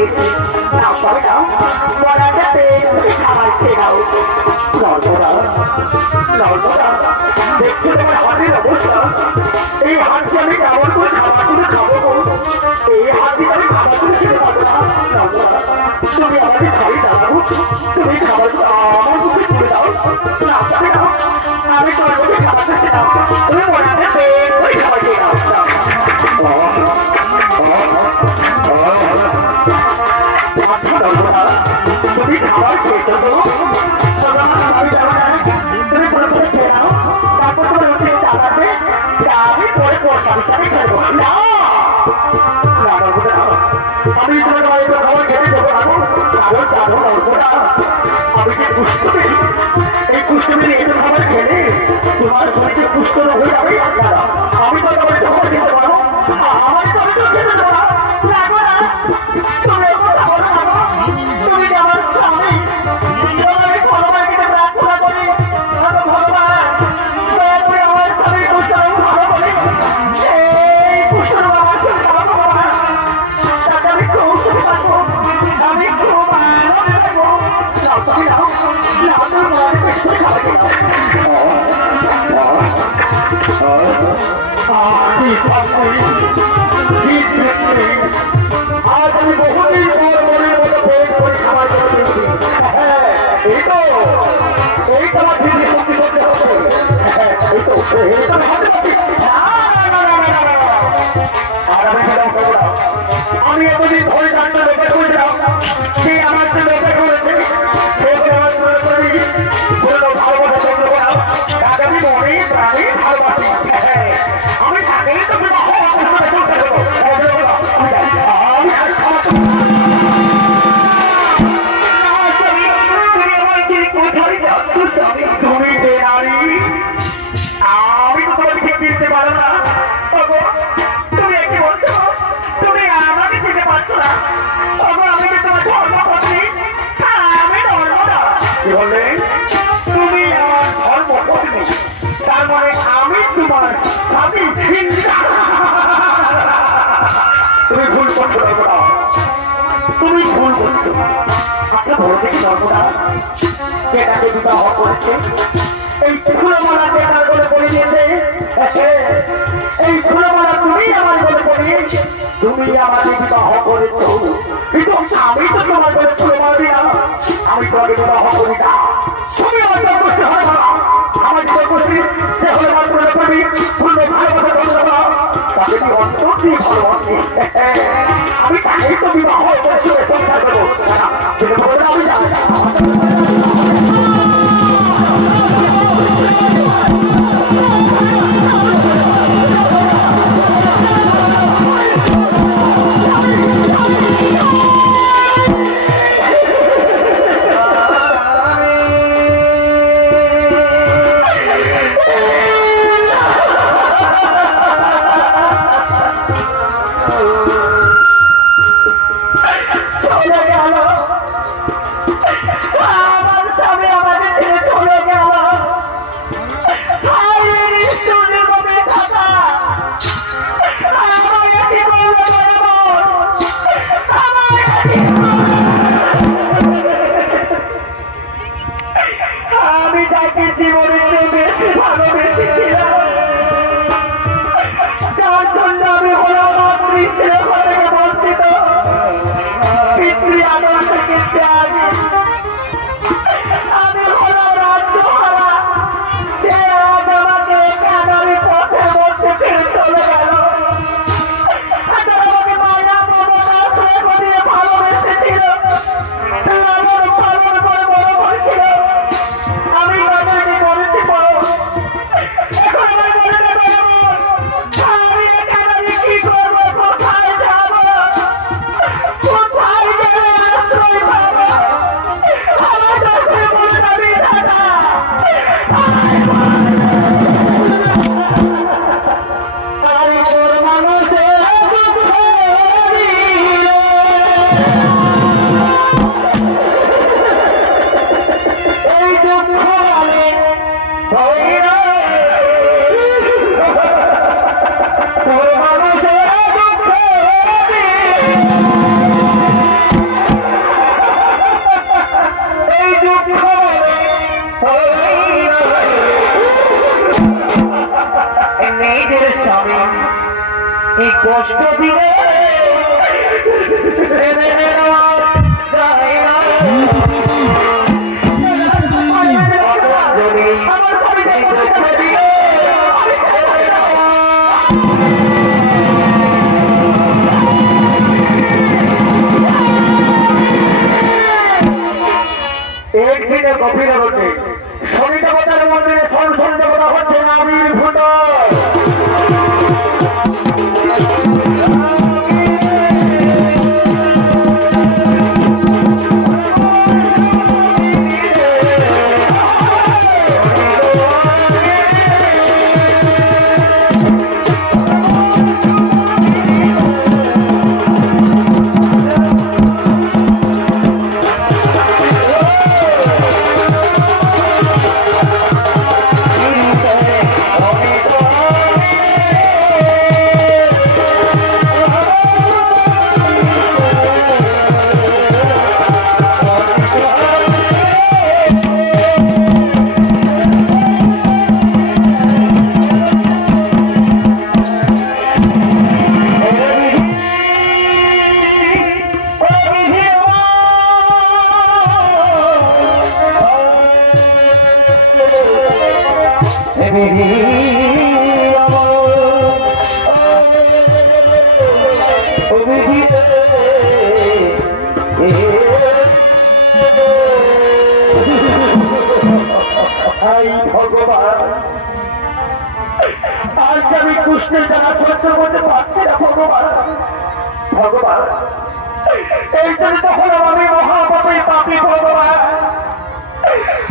পেয়েছি নাও তবে নাও মরাটা পেয়ে খাবার খেয়ে নাও দেখছো তোমার হাতের অবস্থা এই হাতকে আমি কেমন করে খাবারগুলো খাবো এই হাতে আমি খাবারগুলো খেতে পারবো না তুমি আমাকে খাই দাও তুমি খাবারগুলো আমার মুখে তুলে দাও না তবে নাও আমি তোমার মুখে খাবার খেতে দাও তুমি মরাটা পেয়ে খাবার খেয়ে নাও তুমি খাবার খেয়ে দেবো তুমি পরে পরে খেয়ে নাও তারপর তোমার রুটি চালাবে আমি পরে পরকারি সাথে খেলবো না আমি তোমার বাড়িতে খাবার খেয়ে দেবো আরো জানো আমি যে পুষ্টি এই পুষ্টি এত খাবার খেলে তোমার শরীরে পুষ্ট হয়ে যাবে আমি তো তোমার খাবার খেতে পারো আমার তো আমি তো খেতে দেবো না তুমি আমার স্বামী ভগবানকে প্রার্থনা করি ভগবান আমার স্বামী পুষ্টার ভালো করি এই পুষ্টার আমার ভগবান তাকে আমি খুব সুখী থাকবো আমি খুব আনন্দে থাকবো আজ আমি বহুদিন পর মনের মতো পেট করে খাবার করে দিচ্ছি এই তো আমার দিদি সত্যি করতে হচ্ছে এই তো হাতে পাচ্ছি আর আমি সেটা করবো না আমি এতদিন ধরে ডাক্তার বেকার করেছিলাম সে আমার যে বেকার করেছে সে আমার ভালোবাসা চন্দ্র না তাকে আমি মনে প্রাণী ভালোবাসি আমি তাকেই তো তুমি যে নারী আমি তো তোমাকে খেতে দিতে পারো না তুমি একে বলছো তুমি আমাকে খেতে পারছো না আমি যে তোমার ধর্মপত্নী আমি ধর্ম না কি বললে তুমি আমার ধর্মপত্নী তার মানে আমি তোমার স্বামী তুমি ভুল করছো না তুমি ভুল করছো আচ্ছা বড় থেকে ধর্মটা যেটাকে বিবাহ করেছে এই ফুলমালা যেটার বলে পড়িয়েছে এই ফুলমালা তুমি আমার বলে পড়িয়েছে তুমি আমাকে বিবাহ করেছো কিন্তু আমি তো তোমার বলে ফুলমালা দিলাম আমি তোমাকে বিবাহ করি না তুমি আমার করতে হয় না আমার যে করছি সে হলে আমার বলে পড়ি ফুল ভালোবাসা করতে না তাকে কি অন্তর দিয়ে ভালোবাসি আমি তাকেই তো বিবাহ করেছি সংসার করবো আমি জানি কষ্ট দিলে একদিনে গভীরে হচ্ছে শনি দেবতার মন্দিরে শনি দেবতা হচ্ছে আমির ভুটো আজ আমি কুষ্ঠের জানা সহ্য করতে পারছি না ভগবান ভগবান এই জন্য তখন আমি মহাপাপী পাপী ভগবান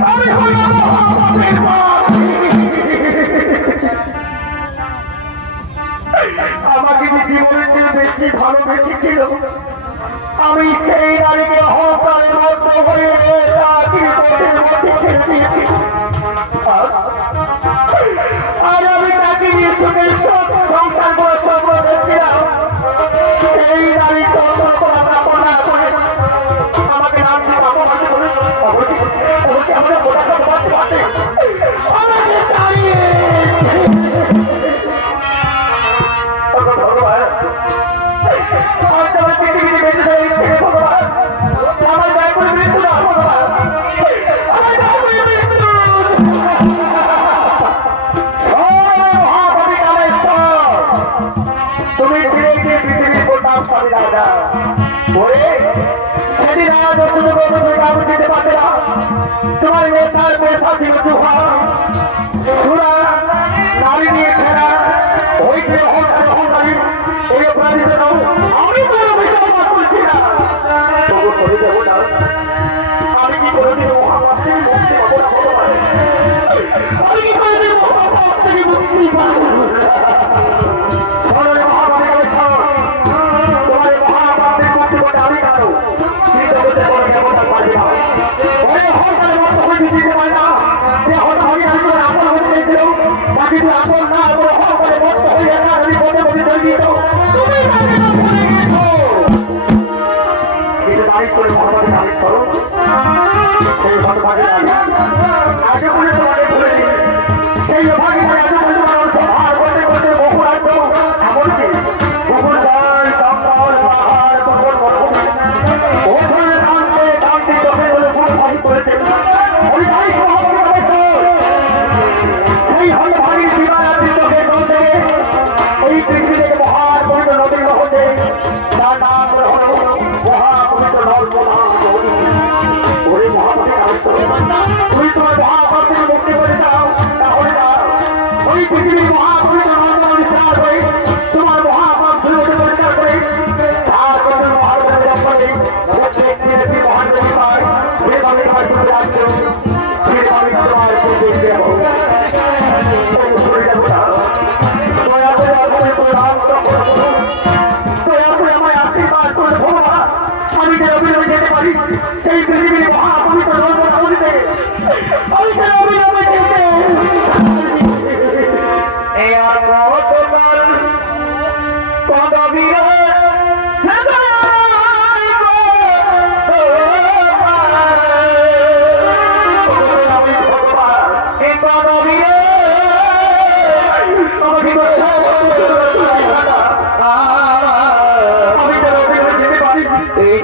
আমি আমাকে যে জীবনের চেয়ে বেশি ভালোবেসেছিল আমি সেই নারীকে অহংকারের মতো হয়ে ছেড়ে দিয়েছি আর আমি তাকে নিয়ে সুখের সংসার করে স্বপ্ন দেখছিলাম সেই নারী আমাকে নাম দিয়ে অপমানিত করে অবশ্যই আমাদের গোটা করতে পারছে আমাকে দাঁড়িয়ে ভগবান আমার পৃথিবীতে বেঁচে দেয় ভগবান আমার দয়া করে মৃত্যু না ভগবান আমার দয়া করে মৃত্যু তুমি ফিরে গিয়ে পৃথিবীর প্রতাপ স্বামী রাজা বলে সেদিন আজ আমি দিতে পারবে না তোমার নেতার পয়সা ছিল চুহা সুরা নারী নিয়ে খেলা হইতে অহংকারী এই অপরাধীতে নাও আমি কোনো বিশ্বাস করছি না তবু করে দেবো না আমি কি করে দিব মহাপাপ থেকে মুক্তি পাবো না ভগবান আমি কি করে দিব মহাপাপ থেকে মুক্তি পাবো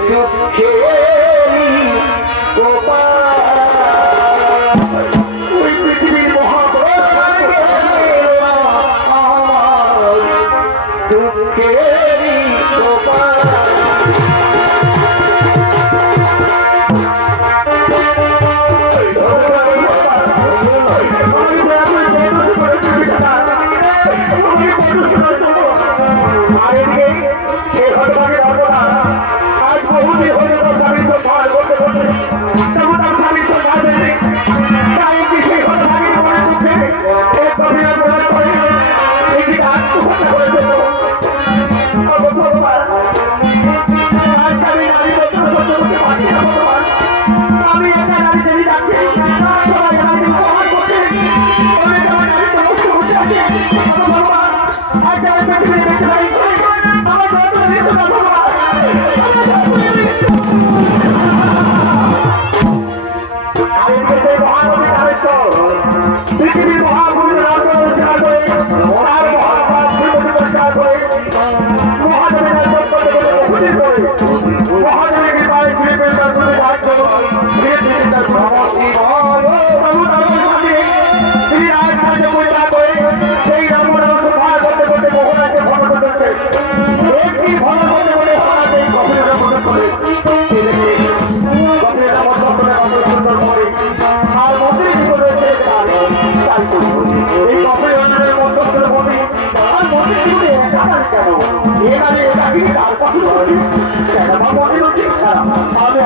দুঃখেরি গোপাল ওই পৃথিবীর মহাপ্রসাদ দুঃখেরি গোপাল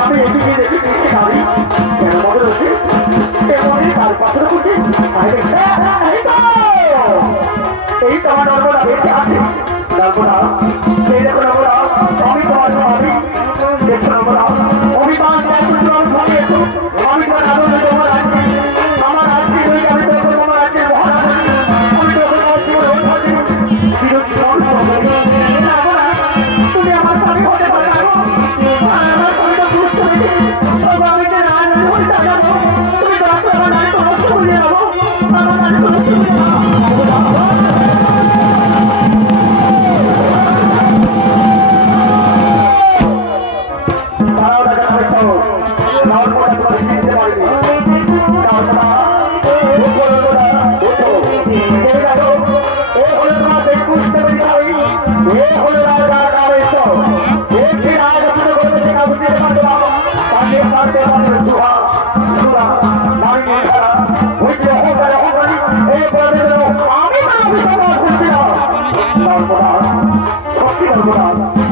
আমি এদিকে দেখি গাড়ি কেন মনে হচ্ছে এমনই তার পাথর করছি এই তোমার নর্মদা বেঁচে আছে নর্মদা এই দেখো নর্মদা আমি তোমার আমি দেখো নর্মদা অভিমান আমি তোমার আনন্দ তোমার আজকে আমার আজকে আমি তখন তোমার আজকে আমি তখন আমার জীবন তুমি আমার স্বামী হতে পারে আমার স্বামীটা গুরুত্ব দিচ্ছি আমি যে না তুমি তোমাকে আমার নারী তো নষ্ট করে যাবো আমার নারী তো নষ্ট করে যাবো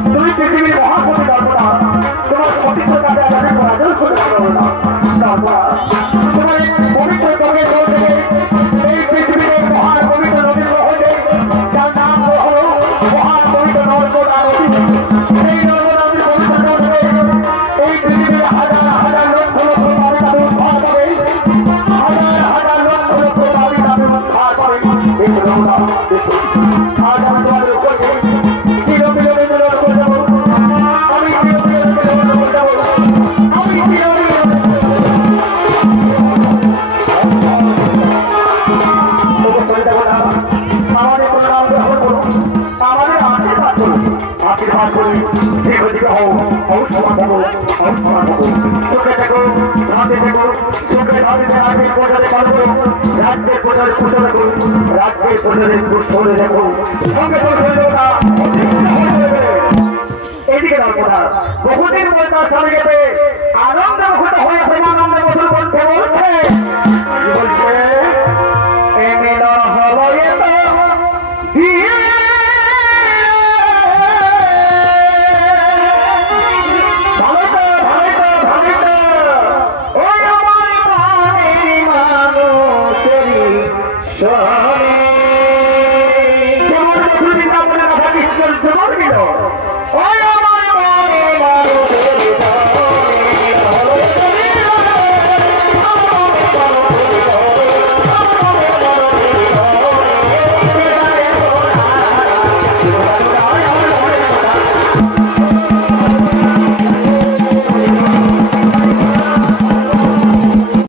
তুমি পৃথিবীর মহাকবি নর্মদা তোমার পবিত্র কাজে আদায় করা করতে পারবো না নর্মদা তোমার পবিত্র কবে বলতে এই পৃথিবীর মহান পবিত্র নদীর হতে যার নাম হল মহান পবিত্র নর্মদা নদী সেই নর্মদা নদীর পবিত্র নদী এই পৃথিবীর হাজার হাজার লক্ষ লক্ষ পাবি তাদের উদ্ধার করে হাজার হাজার লক্ষ লক্ষ পাবি তাদের উদ্ধার করে এই নর্মদা আজ আমি তোমাদের উপর আশীর্বাদ করি দীর্ঘদিকে হও অসমান হবো অসমান হবো সুখে থেকো ধাতে থেকো সুখে ধাতে রাজ্যের প্রচারে ভালো করো রাজ্যের প্রচারে কুশলে করো রাজ্যের প্রচারে কুশলে দেখো সঙ্গে এদিকে নর্মদা বহুদিন পর তার স্বামী গেছে আনন্দ